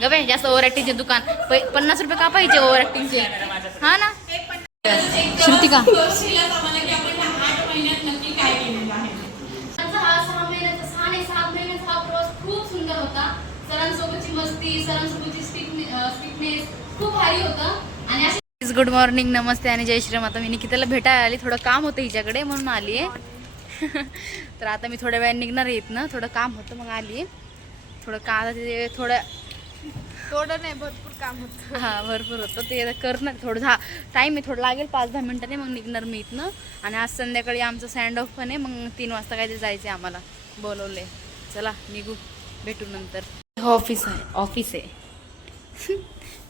गवे जास्त ओव्हर ऍक्टिंगचे दुकान 50 रुपये का पाहिजे ओव्हर ऍक्टिंगचे? हा ना श्रुतिका खूप सुंदर होता. सरांसोबतची मस्ती, सरांसोबतची स्ट्रिक्टनेस खूप भारी होता. आणि गुड मॉर्निंग, नमस्ते आणि जय श्रीराम. आता मी निकिताला भेटायला आली. थोडं काम होतं हिच्याकडे म्हणून आली आहे. तर आता मी थोड्या वेळाने निघणार आहे ना, थोडं काम होतं मग आली आहे. थोडं का थोडं नाही भरपूर काम होतं. हां भरपूर होतं ते करणार. थोडं टाईम आहे, थोडं लागेल 5-10 मिनिटांनी मग निघणार मी इथनं. आणि आज संध्याकाळी आमचं सँड ऑफ पण आहे. मग 3 वाजता काहीतरी जायचं आहे आम्हाला, बोलवलं आहे. चला निघू, भेटू नंतर. ऑफिस आहे.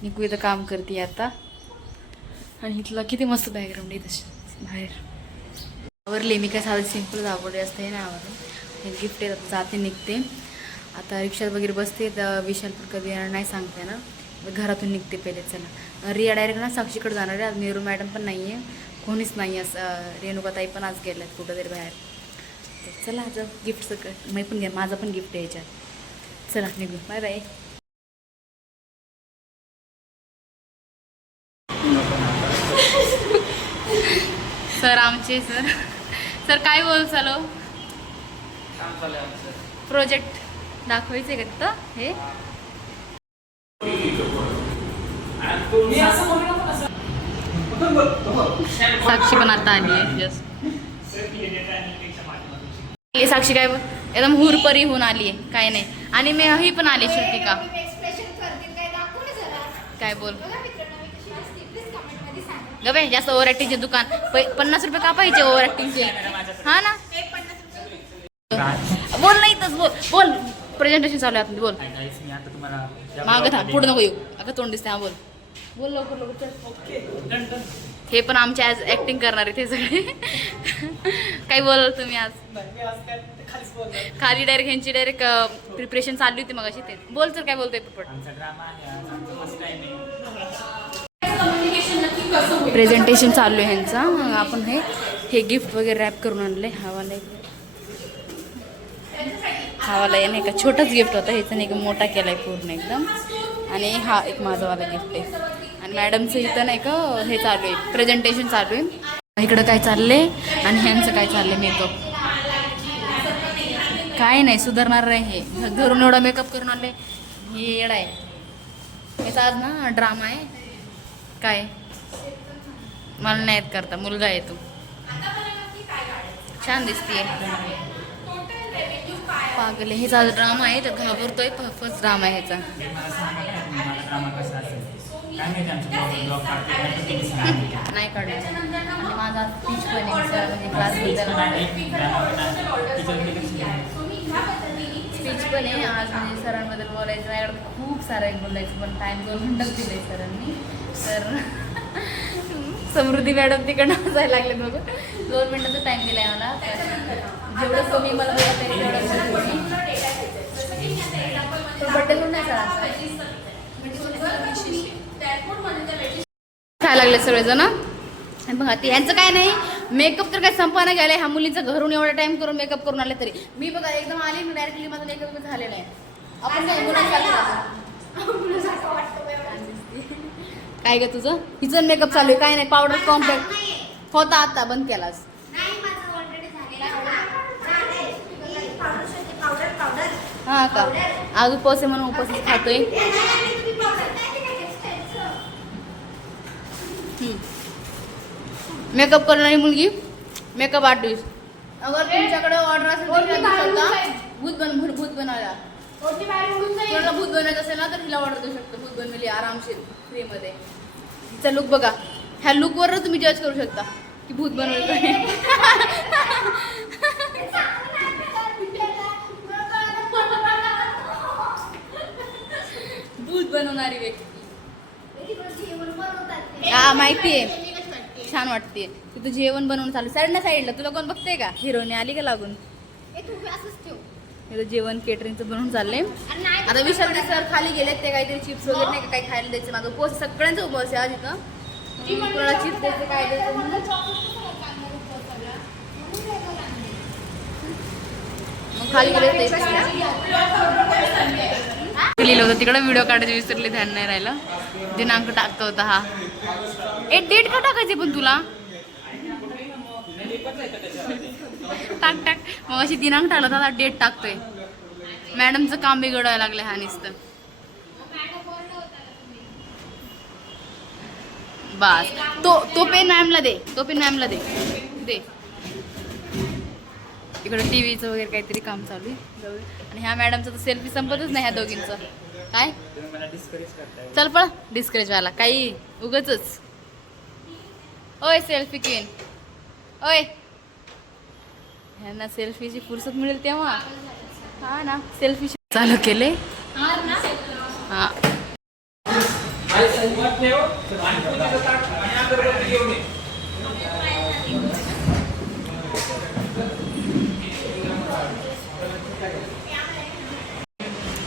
निघू इथं काम करते आता. आणि इथलं किती मस्त बॅकग्राऊंड आहे तशी बाहेर. आवरले मी, काय साधं सिम्पल आवडले असते ना. आवडले हे गिफ्ट आहे. आता जाते निघते. आता रिक्षात वगैरे बसते. तर विशाल पण कधी येणार नाही सांगते ना. घरातून निघते पहिले. चला रिया डायरेक्ट ना साक्षीकडे जाणार आहे. आज नीरू मॅडम पण नाही आहे, कोणीच नाही असं. रेणुकाताई पण आज गेल्या आहेत कुठं तरी बाहेर. तर चला आज गिफ्ट सगळं मी पण घ्या, माझं पण गिफ्ट आहे याच्यात. चला निघू, बाय बाय. सर आमचे सर काय बोल चालू प्रोजेक्ट दाखवायचे का तिथं हे? साक्षी पण आता आली आहे जस्ट. साक्षी काय एकदम हुरपरी होऊन आली आहे, काय नाही. आणि मी ही पण आली श्रुतिका. काय बोल गवे जास्त ओव्हर ऍक्टिंगचे दुकान 50 रुपये का पाहिजे ओव्हर ऍक्टिंगचे? हा ना बोल नाही तर बोल प्रेझेंटेशन चालू आहे आपली. बोल मागं थांब, पुढे नको येऊ. अगं तोंड दिसते. हा बोल लवकर लवकर. हे पण आमचे आज ऍक्टिंग करणार आहे ते सगळे. काय बोल तुम्ही आज? खाली डायरेक्ट ह्यांची डायरेक्ट प्रिपरेशन चालली होती मग अशी. ते बोल तर काय बोलतोय पटपट. प्रेझेंटेशन चालू आहे ह्यांचं. आपण हे गिफ्ट वगैरे रॅप करून आणले. हावाला नाही का छोटाच गिफ्ट होता. ह्याचं नाही का मोठा केला आहे पूर्ण एकदम. आणि हा एक माझावाला गिफ्ट आहे. आणि मॅडमचं इथं नाही का हे चालू आहे, प्रेझेंटेशन चालू आहे. इकडं काय चाललंय आणि ह्यांचं काय चाललंय मेकअप. काय नाही सुधारणार नाही. हे घरून एवढा मेकअप करून आणले. हे येडा आहे. याचा आज ना ड्रामा आहे. काय मला नाही येत करता, मुलगा आहे तू. छान दिसतीये पागल. हेचा ड्रामा आहे तर घाबरतोय. फर्स्ट ड्रामा आहे ह्याचा. नाही काढणार. आणि माझा स्पीच पण आहे क्लास स्पीच पण आहे आज. म्हणजे सरांबद्दल बोलायचं माझ्याकडे खूप सारं आहे बोलायचं, पण टाईम 2 मिनटं दिले सरांनी. तर समृद्धी मॅडम तिकडनं जायला लागले बघ. 2 मिनटाचा टाईम दिला आहे मला. जेवढं कमी मला बोलत आहे तेवढं बड्डे म्हणून नाही सरांचा. खायला लागले सगळेजण. बघा ते ह्यांचं काय नाही, मेकअप तर काय संपाना गेला. ह्या मुलींचा घरून एवढा टाइम करून मेकअप करून आले तरी मी बघा एकदम आली. मी डायरेक्टली माझा मेकअप झालेला आहे. आपण काय काय ग तुझं? हिचं मेकअप चालू आहे. काय नाही पावडर कॉम्पॅक्ट होता आता बंद केलास. हा का आज उपवास आहे म्हणून उपवास खातोय. मेकअप करणारी मुलगी मेकअप आर्टिस्ट. अगर तुमच्याकडे ऑर्डर असेल तर भूत बनवायला. कोणाला भूत बनवायचं असेल ना तर हिला ऑर्डर देऊ शकतो. भूत बनवली आरामशीर फ्रीमध्ये. तिचा लुक बघा. ह्या लुकवर तुम्ही जज करू शकता की भूत बनवायचं. भूत बनवणारी व्यक्ती. हा माहिती आहे, छान वाटते. तिथं जेवण बनवून चालू साईडला. तुला कोण बघते का? हिरोईन आली का लागून? जेवण केटरिंगचं बनवून चाललंय. आता विशाल सर खाली गेलेत. ते काहीतरी चिप्स वगैरे नाही का काही खायला द्यायचं. माझं उपवास सगळ्यांचा उपवास आहे आज इथं. कोणाला चिप्स द्यायचं काय द्यायचं मग खाली गेले. लिहिलं होतं तिकडं व्हिडिओ काढायचे विसरले, ध्यान नाही राहिलं. दिनांक टाकतो होता हा. डेट का टाकायची पण तुला? टाक टाक. मग अशी दिनांक टाकला होता, डेट टाकतोय. मॅडमचं काम बिघडवायला लागलं हा नुसतं. बस तो पेन मॅमला दे, तो पेन मॅमला दे दे. इकडे टीव्हीचं वगैरे काहीतरी काम चालू आहे. आणि ह्या मॅडमचं तर सेल्फी संपतच नाही ह्या दोघींचं. काय चल पण डिस्करेज व्हायला काही उगच. ओय सेल्फी क्वीन, ओय ह्यांना सेल्फीची फुर्सत मिळेल तेव्हा. हा ना, सेल्फी चालू केले. हा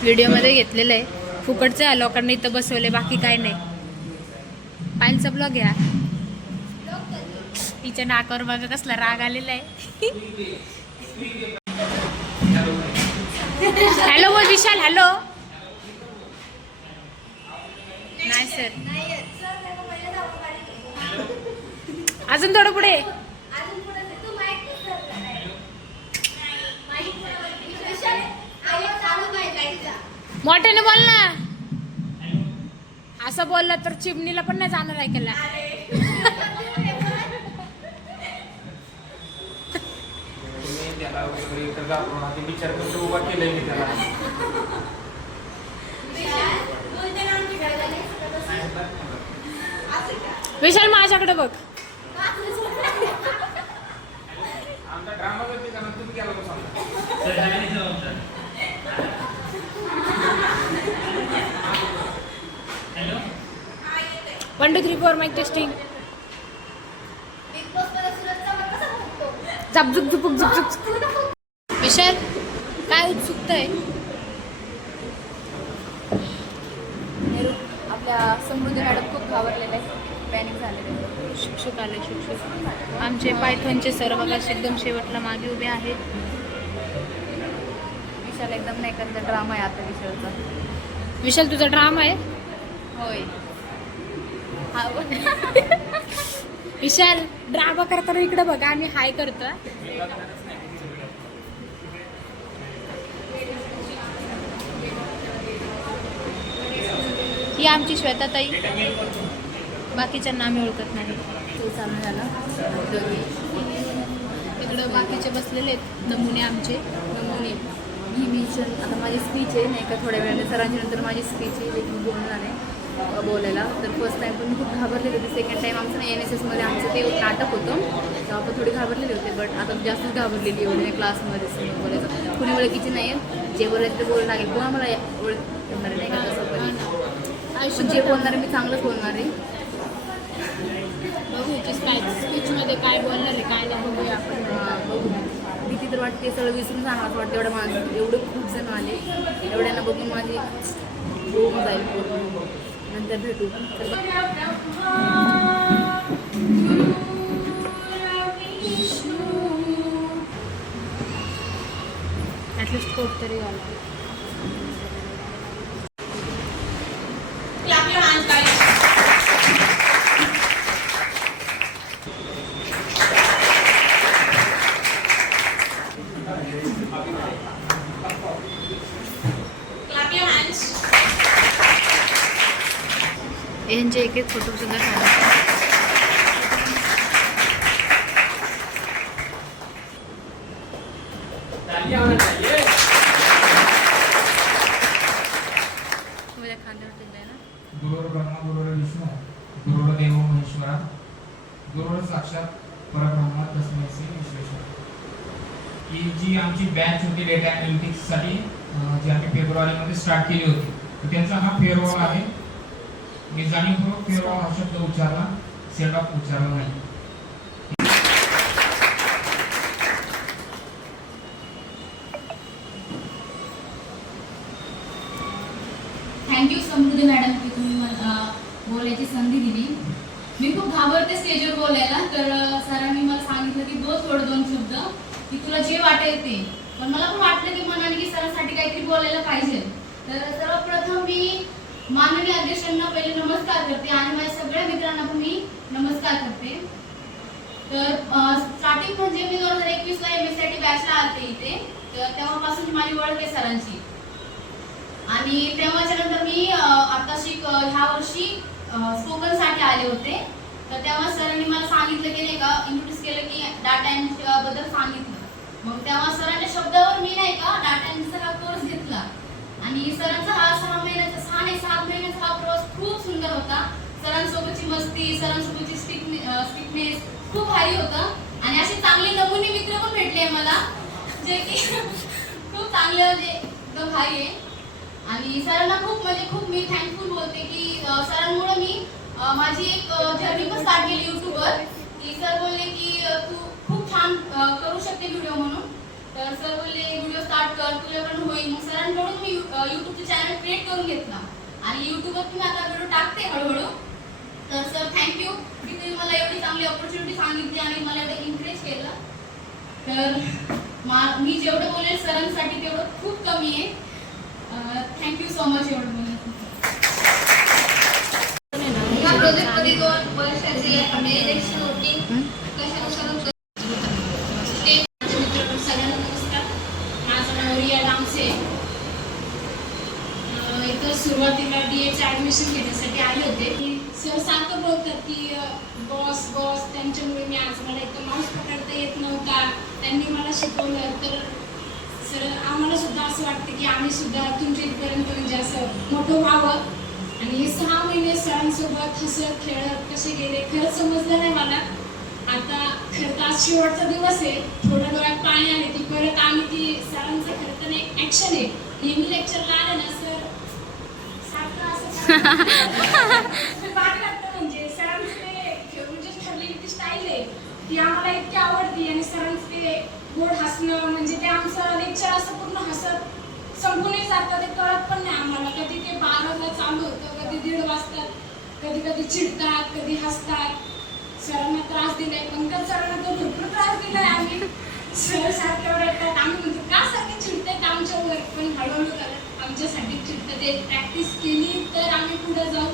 व्हिडिओमध्ये घेतलेलं आहे. फुकटचं आहे, लोकांनी इथं बसवले, बाकी काय नाही. पायलचा ब्लॉग घ्या. तिच्या नाकावर बघा कसला राग आलेला आहे. हॅलो बोल विशाल. हॅलो नाही सर, अजून थोडं पुढे. मोठ्याने बोल ना. असं बोललं तर चिमणीला पण नाही जाणार ऐकायला. विशाल माझ्याकडे बघ. One two three four mike testing. झपझुक झुपुक झुपझुक. विशाल काय उत्सुकता आहे? आपल्या समृद्धी मॅडम खूप घाबरलेले आहे, पॅनिक झालेले. शिक्षक आले, शिक्षक आमचे पायथॉनचे सर बघा एकदम शेवटला मागे उभे आहेत. विशाल एकदम नाही करता, ड्रामा आहे आता विशालचा. विशाल तुझा ड्रामा आहे? होय. विशाल ड्रामा करताना इकडे बघा, आम्ही हाय करतो. ही आमची श्वेताताई, बाकीच्यांना आम्ही ओळखत नाही. ते चालू झालं. इकडं बाकीचे बसलेले आहेत नमुने, आमचे नमुने. मी आता माझी स्पीच आहे नाही का, थोड्या वेळाने सरांची नंतर माझी स्पीच आहे, मी बोलणार आहे बोलायला. तर फर्स्ट टाईम पण मी खूप घाबरलेले होते. सेकंड टाईम आमचं नाही NSS मध्ये आमचं ते नाटक होतं, तेव्हा आपण थोडी घाबरलेले होते. बट आता जास्तच घाबरलेली एवढी नाही. क्लासमध्ये समोर बोलायचं कुणी ओळखीची नाही आहे, जे बोलायचं ते बोलायला लागेल. कोणा मला ओळखणार नाही का तसं. पण जे बोलणार आहे मी चांगलंच बोलणार आहे. बघू स्पीचमध्ये काय बोलणार आहे काय नाही, बघूया आपण. बघू. भीती तर वाटते, सगळं विसरून जाणार असं वाटतं. एवढ्या माणसं एवढे खूप जण आले, एवढ्यांना बघून माझी होऊन जाईल. नंतर भेटू. ॲटलिस्ट कोट तरी आला. यांचे एक एक फोटो सुद्धा काढा. गुरुर्ब्रह्मा गुरुर्विष्णू गुरुर्देव महेश्वरा गुरुर साक्षात परब्रह्म तस्मै श्री विश्वेश्वरा. ही जी आमची बॅच होती डेटा अॅनालिटिक्स साठी, जी आम्ही फेब्रुवारीमध्ये स्टार्ट केली होती, तर त्यांचा हा फेअरवेल आहे. मी जाणीवपूर्वक फेअरवेल हा शब्द उच्चारला, सेंड ऑफ उच्चारला नाही. थँक्यू समृद्धी मॅडम की तुम्ही मला बोलायची संधी दिली. मी खूप घाबरते स्टेजवर बोलायला, तर सरांनी मला सांगितलं की बोल दोन शब्द की तुला जे वाटेल ते. पण मला पण वाटलं की मनाने की सरांसाठी काहीतरी बोलायला पाहिजे. तर सर्वप्रथम मी माननीय अध्यक्षांना पहिले नमस्कार करते आणि माझ्या सगळ्या मित्रांना पण मी नमस्कार करते. तर स्टार्टिंग म्हणजे मी 2021 ला MSIT बॅचला आलते इथे. तर तेव्हापासून माझी ओळख आहे सरांची आणि तेव्हाच्या नंतर मी आताशी ह्या वर्षी स्पोकनसाठी आले होते. तर तेव्हा सरांनी मला सांगितलं की नाही का इंट्रोड्यूस केलं की डाटा एंट्री बद्दल सांगितलं. मग तेव्हा सरांच्या शब्दावर मी नाही का डाटा एंट्रीचा हा कोर्स घेतला आणि सरांचा हा 6 महिन्याचा हा प्रवास खूप सुंदर होता. सरांसोबतची मस्ती, सरांसोबतची स्टिकनेस खूप भारी होता आणि असे चांगले नमुने मित्र पण भेटले मला जे की खूप चांगले म्हणजे एकदम भारी आहे. आणि सरांना खूप मी थँकफुल बोलते की सरांमुळे मी माझी एक जर्नी पण स्टार्ट केली यूट्यूबवर. की सर बोलले की तू खूप छान करू शकते व्हिडिओ म्हणून. तर सर बोलले व्हिडिओ स्टार्ट कर, तुझ्याकडून होईल. मग सरांकडून मी यूट्यूबचं चॅनल क्रिएट करून घेतला आणि यूट्यूबवर मी आता व्हिडिओ टाकते हळूहळू. तर सर थँक्यू की तुम्ही मला एवढी चांगली ऑपॉर्च्युनिटी सांगितली आणि मला एवढं एन्करेज केलं. तर मी जेवढं बोलेल सरांसाठी तेवढं खूप कमी आहे. थँक्यू सो मच एवढं बोलण्यासाठी. या प्रोजेक्टमध्ये 2 वर्षाचे इलेक्शन होती कशानुसार सगळ्यांना नमस्कार. माझं नाव रिया डामसे. इथं सुरुवातीला DA ॲडमिशन घेण्यासाठी आले होते. सर सारखं बोलतात की बॉस त्यांच्यामुळे मी आज मला इथं माऊस पकडता येत नव्हता, त्यांनी मला शिकवलं. तर सर आम्हाला सुद्धा असं वाटतं की आम्ही सुद्धा तुमच्या इथपर्यंत म्हणजे असं मोठं व्हावं. आणि हे 6 महिने सरांसोबत हसत खेळत कसे गेले खरंच समजलं नाही मला. आता खरं तर आज शेवटचा दिवस आहे, थोडं डोळ्यात पाणी आले की परत आम्ही ती सरांचं खरं तर एक ॲक्शन आहे. नेहमी लेक्चरला आलं ना सर सारखं असं भारी लागतं. म्हणजे सरांचं ते म्हणजे ठरलेली ती स्टाईल आहे ती आम्हाला इतकी आवडती आणि सरांचं ते गोड हसणं म्हणजे ते आमचं लेक्चर असं पूर्ण हसत संपूनही जातं. ते कळत पण नाही आम्हाला. कधी ते 12ला चालू होतं, कधी 1:30 वाजतात, कधी चिडतात, कधी हसतात. सरांना त्रास दिलाय, पंकज सरांना तो भरपूर त्रास दिलाय. आम्ही सर सारख्यावर येतात, आम्ही म्हणतो का सारखे चिडतात आमच्यावर, पण हळूहळू करत आमच्यासाठी चिडतात. ते प्रॅक्टिस केली तर आम्ही पुढे जाऊ.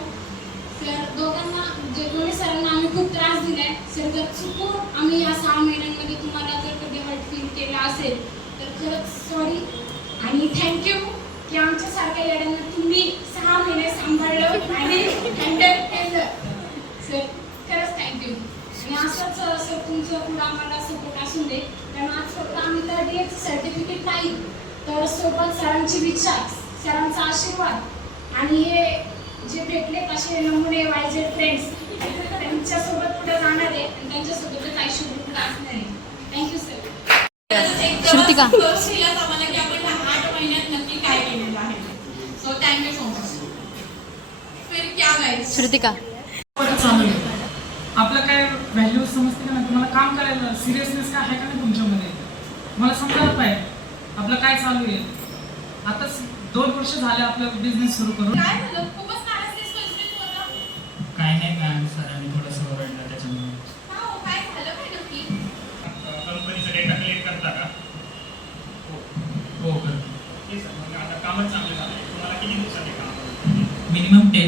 तर दोघांना जे दोन्ही सरांना आम्ही खूप त्रास दिलाय. सर जर चुकून आम्ही या 6 महिन्यांमध्ये तुम्हाला जर कधी हर्ट फील केला असेल तर खरंच सॉरी आणि थँक्यू की आमच्यासारख्या येड्यांना तुम्ही 6 महिने सांभाळलं आणि हँडल केलं. सर खरंच थँक्यू. आणि असंच सर तुमचं पुढं आम्हाला सपोर्ट असून दे. कारण आज फक्त आम्ही तर DAचं सर्टिफिकेट नाही तर सोबत सरांचे विचार, सरांचा आशीर्वाद आणि हे जे भेटले असे नमुने वायजे फ्रेंड्स त्यांच्यासोबत पुढे जाणार आहे आणि त्यांच्यासोबतच आयुष्य पुढे असणार आहे. Thank you sir. श्रुतिका आम्हाला की आपण 8 महिन्यात नक्की काय केलेलं आहे. So thank you so much. फिर क्या गाइस. श्रुतिका चालू आहे. आपलं काय व्हॅल्यू समजते का नाही, तुम्हाला काम करायला सिरियसनेस काय आहे का नाही तुमच्यामध्ये, मला समजायला पाहिजे आपलं काय चालू आहे. आता 2 वर्ष झाले आपलं बिझनेस सुरू करून. काय झालं खूपच नाराज होता. काय नाही मॅम, सरांनी थोडंसं ओरडलं त्याच्यामुळे. हो काय झालं काय नक्की. कंपनीचा डेटा क्लिअर करता का? हो कर. ठीक सर, मग आता कामच चांगलं झालं. तुम्हाला किती दिवसात हे काम मिनिमम 10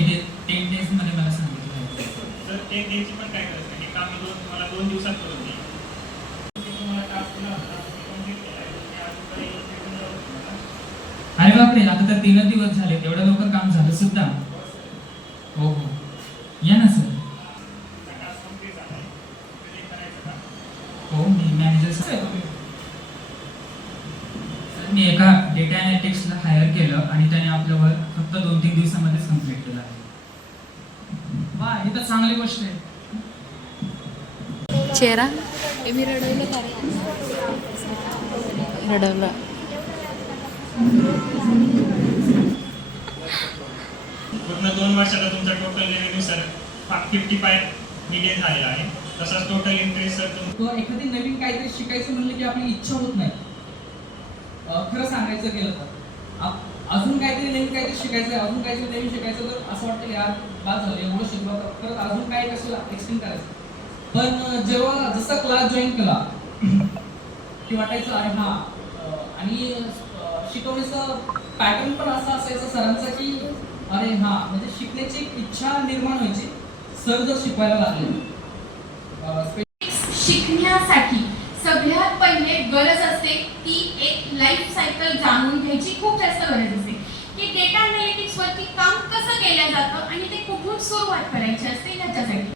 डेजमध्ये मला सांगितलं आहे. तर ते द्यायची पण काय गरज नाही. हे काम मी तुम्हाला 2 दिवसात करून देईन. तुम्हाला टास्क दिला होता तुम्ही कंप्लीट केला आहे. तुम्ही अजून काही भेटून जाऊ तुम्हाला. अरे बापरे, आता तर 3 दिवस झाले, एवढं लवकर काम झालं सुद्धा. हो हो या ना सर. टास्क कंप्लीट झाला आहे. कधी करायचं का? हो मी मॅनेजर सर. मी एका डेटा ॲनालिटिक्सला हायर केलं आणि त्याने आपलं वर्क फक्त 2-3 दिवसामध्येच कंप्लीट केलं आहे. वा, ही तर चांगली गोष्ट आहे. चेहरा मी रडवलं का रडवलं. पूर्ण 2 वर्षाचा तुमचा टोटल रेव्हेन्यू सर 55 मिलियन झालेला आहे. तसाच टोटल इंटरेस्ट सर तो एखादी नवीन काहीतरी शिकायचं म्हणलं की आपली इच्छा होत नाही. खरं सांगायचं गेलं तर अजून काहीतरी नवीन काहीतरी शिकायचं आहे, अजून काहीतरी नवीन शिकायचं तर असं वाटतं की यार बाद झालं, एवढं शिकलो तर परत अजून काय कशाला एक्सटेंड करायचं. पण जेव्हा जसा क्लास जॉईन केला की वाटायचं अरे हां आणि शिकवण्याचं पॅटर्न पण असा असायचा सरांचा की अरे हा म्हणजे शिकण्याची एक इच्छा निर्माण व्हायची सर जर शिकवायला लागले. शिकण्यासाठी सगळ्यात पहिले गरज असते ती एक लाईफ सायकल जाणून घ्यायची खूप जास्त गरज असते की डेटा अनालिटिक्स वरती काम कसं केलं जातं आणि ते कुठून सुरुवात करायची असते याच्यासाठी.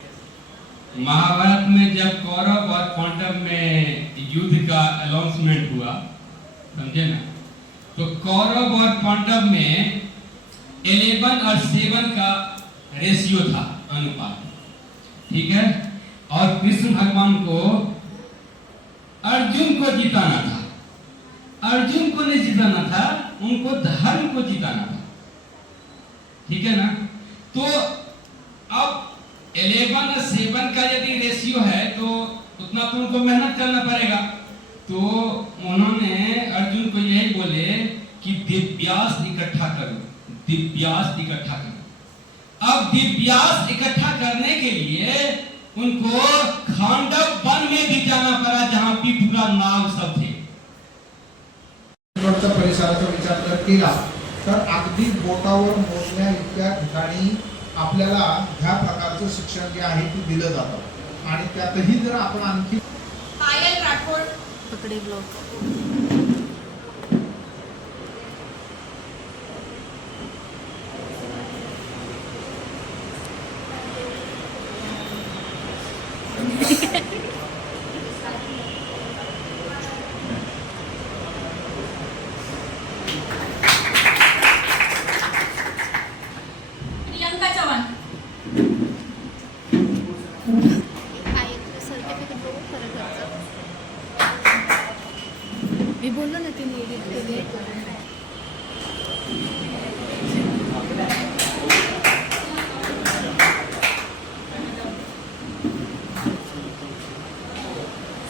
महाभारत में जब कौरव और पांडव में युद्ध का अनाउंसमेंट हुआ, समझे ना, तो कौरव और पांडव में 11 और 7 का रेशियो था, अनुपात, ठीक है। और कृष्ण भगवान को अर्जुन को जिताना था, अर्जुन को नहीं जिताना था, उनको धर्म को जिताना था, ठीक है ना। तो अब 11 और 7 का यदि रेशियो है तो उतना तो उनको मेहनत करना पड़ेगा। तो उन्होंने अर्जुन को यही बोले कि दिव्यास्त्र इकट्ठा करो, दिव्यास्त्र इकट्ठा करो। अब दिव्यास्त्र इकट्ठा करने के लिए उनको खांडव वन में भी जाना पड़ा जहां पिथुरा नाग सब थे। परिसराचा विचार जर केला तर अगदी बोटावर मोजण्या इतक्या ठिकाणी आपल्याला ह्या प्रकारचं शिक्षण जे आहे ते दिलं जातं आणि त्यातही जर आपण आणखी पायल राठोड पकडे ब्लॉग. प्रियंका चव्हाण. मी बोललो ना तिने एडिट केली.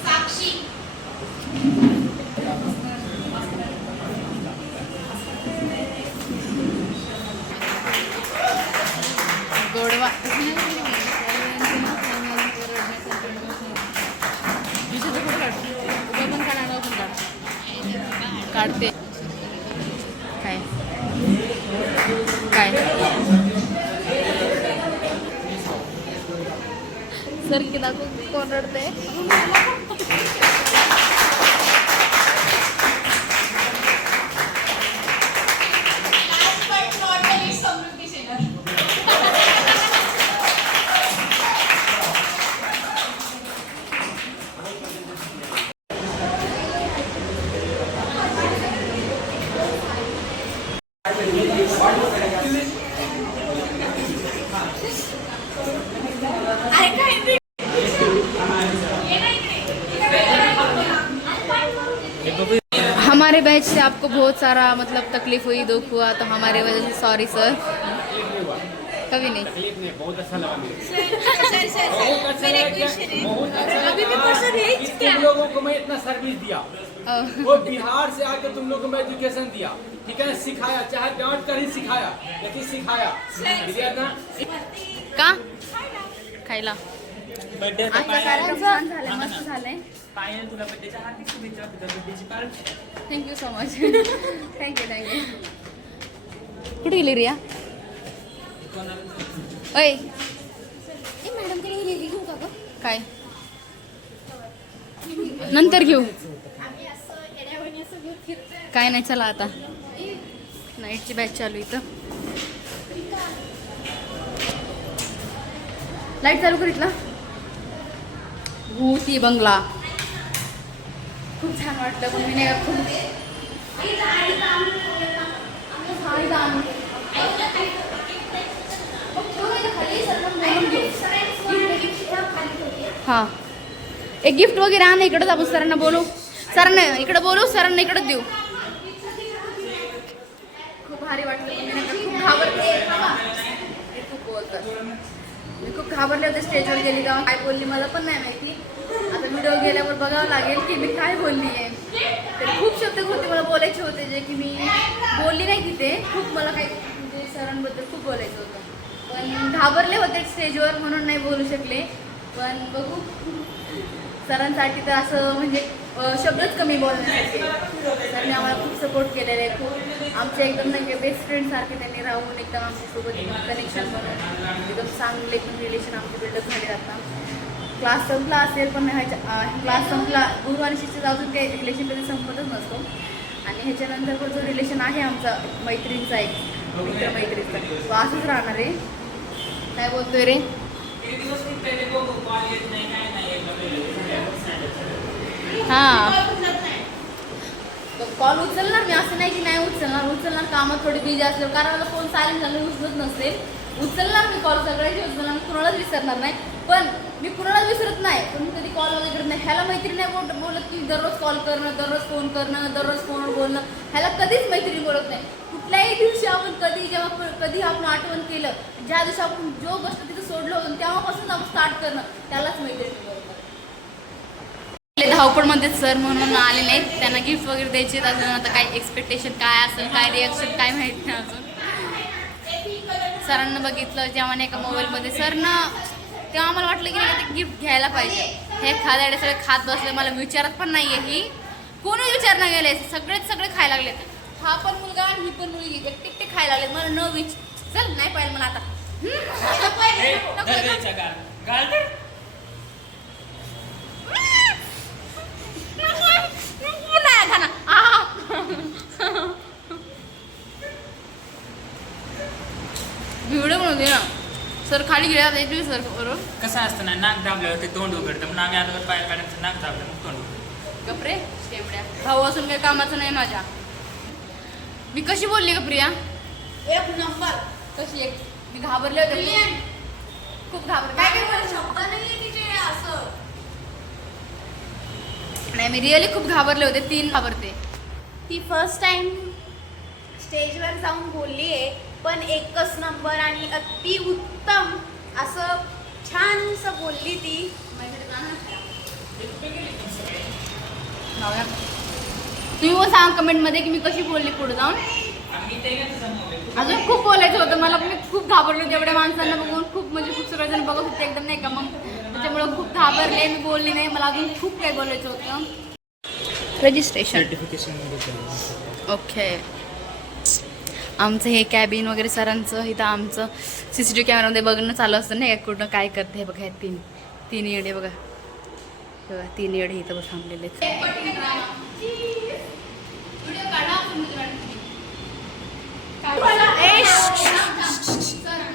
साक्षी. गोडवा काढते काय काय सर की दाखव कोण रडते. Last but not the least, समृद्धी शेलार. अरे काय बी- ये नाही इकडे. हमारे बैच से आपको बहुत सारा मतलब तकलीफ हुई, दुख हुआ, तो हमारे वजह से सॉरी सर. कभी नहीं. मेरा क्वेश्चन है अभी भी क्वेश्चन है क्या? तुम लोगों को मैं इतना सर्विस दिया, वो बिहार से आकर तुम लोगों को मैं एजुकेशन दिया, ठीक है, सिखाया, चाहे डांट कर ही सिखाया, लेकिन सिखाया, क्लियर ना। का खायला आजचा कार्यक्रम छान झालाय, मस्त झालाय. पायल तुला बड्डेच्या हार्दिक शुभेच्छा. बड्डेची party. Thank you so much. Thank you. कुठे गेली रिया? ओय काय नंतर घेऊ. काय नाही, चला आता नाईटची बॅच चालू इथं. लाईट चालू करीतला. भूती बंगला खूप छान वाटलं, पण मी नाही खूप हां एक गिफ्ट वगैरे आण इकडं. आपण सरांना बोलू, सरांना इकडं बोलू, सरांना इकडं देऊ. खूप भारी वाटलं, पण मी नाही खूप घाबरते. खूप बोलतात, मी खूप घाबरले होते. स्टेजवर गेली का काय बोलली मला पण नाही माहिती. आता व्हिडिओ गेल्यावर बघावं लागेल की मी काय बोलली आहे. तर खूप शब्द होते मला बोलायचे होते जे की मी बोलली नाही तिथे. खूप मला काही म्हणजे सरांबद्दल खूप बोलायचं होतं, पण घाबरले होते स्टेजवर म्हणून नाही बोलू शकले. पण बघू, सरांसाठी तर असं म्हणजे शब्दच कमी बोलण्यासाठी. त्यांनी आम्हाला खूप सपोर्ट केलेले आहे. खूप आमचे एकदम नाही बेस्ट फ्रेंडसारखे त्यांनी राहून एकदम आमच्यासोबत कनेक्शन बनवून एकदम चांगले रिलेशन आमचे बिल्डअप झाले जातात. क्लास संपला असेल पण क्लास संपला गुरु आणि शिक्षक अजून काही रिलेशन कधी संपतच नसतो. आणि ह्याच्यानंतर पण जो रिलेशन आहे आमचा मैत्रिणीचा एक मित्र-मैत्रीचा तो असंच राहणार आहे. काय बोलतोय रे? हां कॉल उचलणार मी असं नाही की नाही उचलणार कामात थोडी बिझी असल्यावर, कारण मला फोन सायलेंट झालं उचलत नसेल. उचलणार मी कॉल सगळ्याची उचलणार, मी कुणालाच विसरणार नाही. पण मी कुणालाच विसरत नाही, पण मी कधी कॉल वगैरे करत नाही. ह्याला मैत्रीण नाही बोलत की दररोज कॉल करणं, दररोज फोन करणं, दररोज फोनवर बोलणं. ह्याला कधीच मैत्रीण बोलत नाही. कुठल्याही दिवशी आपण कधी आपण आठवण केलं, ज्या दिवशी आपण जो गोष्ट तिथं सोडलं होतं तेव्हापासून आपण स्टार्ट करणं, त्यालाच मैत्रीण बोलतात. धावपळमध्ये सर म्हणून आले नाहीत, त्यांना गिफ्ट वगैरे द्यायचे अजून. आता काय एक्सपेक्टेशन काय असेल, काय रिॲक्शन काय माहीत नाही अजून. सरांना बघितलं जेव्हा नाही का मोबाईलमध्ये सरनं, तेव्हा आम्हाला वाटलं की नाही ते गिफ्ट घ्यायला पाहिजे. हे खाद्याडे सगळे खात बसले, मला विचारत पण नाही आहे की कोणी विचारणं गेले. सगळे खायला लागलेत. हा पण मुलगा आणि ही पण मुलगी एकटे खायला लागलेत. मला न चल नाही पाहिजे मला आता. व्हिडिओ बनवते ना सर, खाली गेला सर बरोबर. कसं असतं ना, नाक दाबल्यावर ते तोंड उघडतं. पण आम्ही आता पाय काढायचं, नाक दाबलं मग तोंड उघडतं. गप्रे शेवड्या भाऊ असून काही कामाचं नाही माझ्या. मी कशी बोलली का प्रिया? एक नंबर. कशी एक मी घाबरले होते, खूप घाबरले. काय शब्द नाही तिचे असं नाही, मी रिअली खूप घाबरले होते. 3 घाबरते. ती फर्स्ट टाइम स्टेजवर जाऊन बोलली आहे, पण एकच नंबर आणि अति उत्तम असं छानसं बोलली ती. तुम्ही मग सांग कमेंटमध्ये की मी कशी बोलली पुढे जाऊन. अजून खूप बोलायचं होतं मला, मी खूप घाबरले होते एवढ्या माणसांना बघून. खूप म्हणजे खूप सगळेजण बघत होते एकदम नाही का, मग त्याच्यामुळं खूप घाबरले, मी बोलली नाही. मला अजून खूप काही बोलायचं होतं. Registration okay. आमचं हे कॅबिन वगैरे सरांचं इथं आमचं CCTV कॅमेरामध्ये बघणं चालू असतं नाही का, कुठं काय करते. हे बघा, तीन येडे बघा, 3 येडे इथं बघ थांबलेले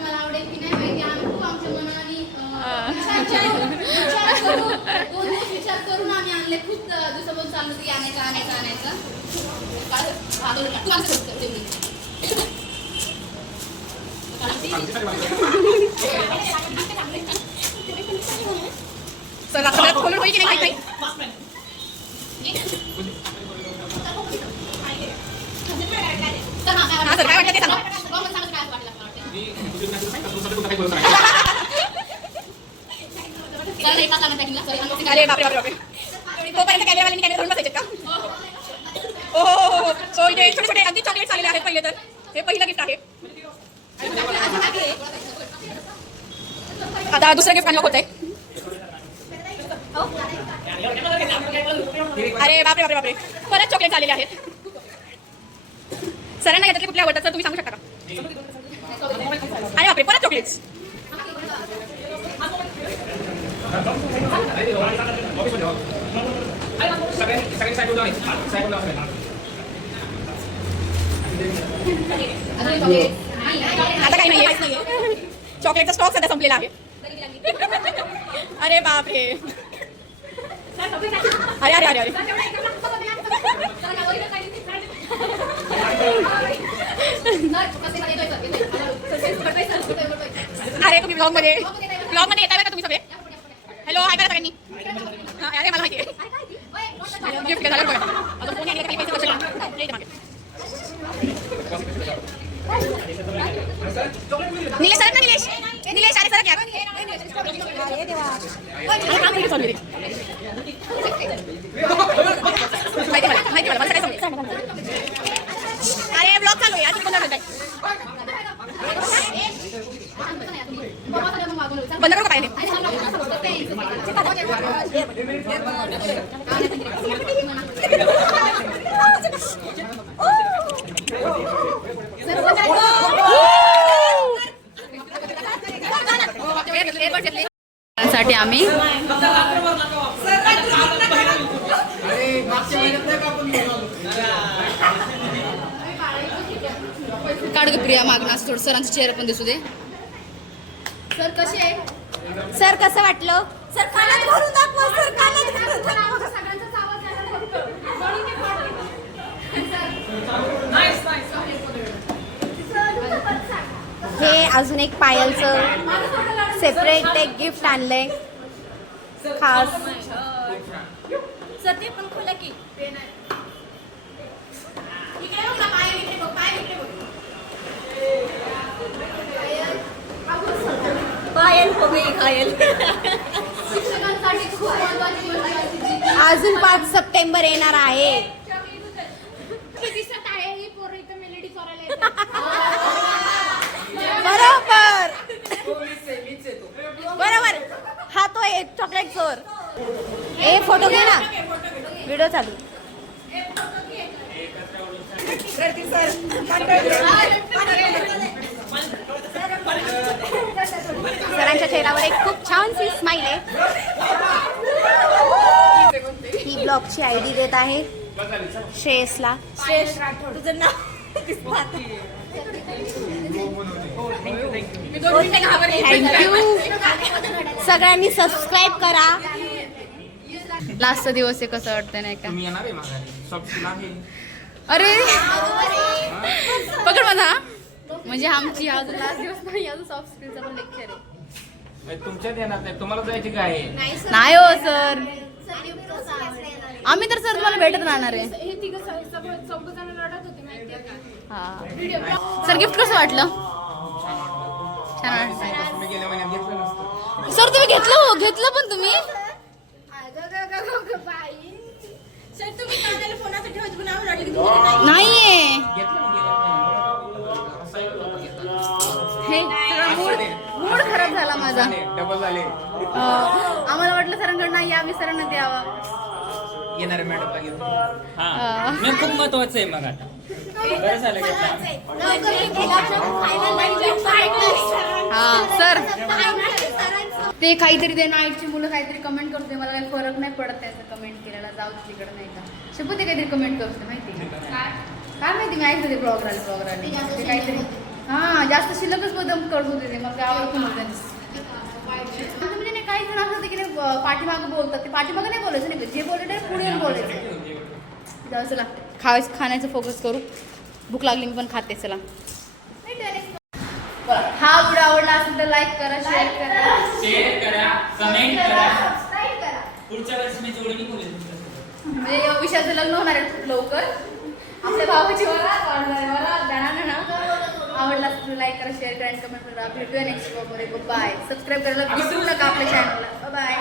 मला आवडेल की नाही माहिती. आम्ही खूप आमच्या मनाने विचार करून आम्ही आणले. खूप दिवसापासून चाललं की आणायचं सर आपल्याला खोलून होईल की नाही काही सर काय वाटतं ते सांगा. अरे बापरे बापरे बापरे, तोपर्यंत कॅमेरावाल्यांनी कॅमेरा धरून बसायचे का? हो. सो इथे छोटे छोटे अगदी चॉकलेट्स आलेले आहेत. पहिले तर हे पहिलं गिफ्ट आहे. आता दुसरं गिफ्ट अनलॉक होत आहे. अरे बापरे बापरे बापरे, परत चॉकलेट्स आलेले आहेत. सरांना याच्यातले कुठले आवडतात सर तुम्ही सांगू शकता का? अरे बापरे, परत चॉकलेट्स. आता काही नाहीये, चॉकलेटचा स्टॉक सध्या संपलेला आहे. अरे बापरे, अरे अरे अरे अरे अरे तुम्ही ब्लॉगमध्ये येताय का तुम्ही सगळे? हॅलो हाय करा सगळ्यांनी. अरे मला माहिती आहे गिफ्ट झालं बघा. आता फोन यायला काही पैसे निलेश सर ना, निलेश अरे सर क्या माहिती मला काय समजेल. अरे ब्लॉग चालू आहे आज बंद करताय. बंद करू काय साठी आम्ही काढ ग प्रिया मागणं असं थोडं सरांचा चेहरा पण दिसू दे. सर कसे आहे? सर कसं वाटलं? सर कानात घालून दाखवा. सर कानात घालून दाखवा. हे अजून एक पायलचं सेपरेट एक गिफ्ट आणलंय खास. सर ते पण खोला की पायल हो गई घायल. अजून 5 सप्टेंबर येणार आहे. बरोबर बरोबर. हा तो आहे चॉकलेट चोर. ए फोटो घे ना, व्हिडिओ चालू. सरांच्या चेहऱ्यावर एक खूप छानशी स्माइल आहे. ही ब्लॉगची आयडी देत आहे श्रेयसला. श्रेयस तुझं नाव थँक्यू. सगळ्यांनी सबस्क्राईब करा. लास्टचा दिवस आहे, कसं वाटतं नाही का? तुम्ही येणार आहे माघारी? सॉफ्ट आहे. अरे पकड माझा. म्हणजे आमची अजून लास्ट दिवस नाही, अजून सॉफ्ट स्किलचा पण लेक्चर आहे. तुमच्यात येणार नाही, तुम्हाला जायचे काय आहे? नाही हो सर, आम्ही तर सर तुम्हाला भेटत राहणार आहे. हा सर, गिफ्ट कसं वाटलं? छान वाटलं. तुम्ही गेल्या महिन्यात घेतलं नसतं. सर तुम्ही घेतलं हो, घेतलं पण तुम्ही. नाहीये हे मूड खराब झाला माझा. डबल झाले. आम्हाला वाटलं सरांकडे नाही, आम्ही सरांना द्यावा. येणारे मॅडमला घेऊन. मी खूप महत्वाचं आहे मग आता बरं झालं हा सर, ते काहीतरी ते नाईटची मुलं काहीतरी कमेंट करते, मला काही फरक नाही पडत त्याचा कमेंट केलेला. जाऊ तिकडे नाही का शपथ, ते काहीतरी कमेंट करते माहिती काय माहिती. मी ऐकते ते ब्लॉगर आले ते काहीतरी हा जास्त शिल्लकच बदल करत होते ते, मग आवडत नव्हतं. म्हणजे नाही काही जण असं होते की पाठीमागं बोलतात, ते पाठीमागं नाही बोलायचं नाही, जे बोलले ते पुढे बोलायचं. जाऊ चला खाण्याचं फोकस करू. भूक लागली, मी पण खाते. चला, हा व्हिडिओ आवडला असेल तर लाईक करा, शेअर करा, कमेंट करा. पुढच्या वर्षी मी जोडणी बोलेन. म्हणजे विशालचं लग्न होणार आहे खूप लवकर. आपल्या भावाची मला आवडला असेल तर लाईक करा, शेअर करा आणि कमेंट करा. भेटूया नेक्स्ट व्हिडिओमध्ये. बाय. सबस्क्राईब करायला विसरू नका आपल्या चॅनलला. बाय.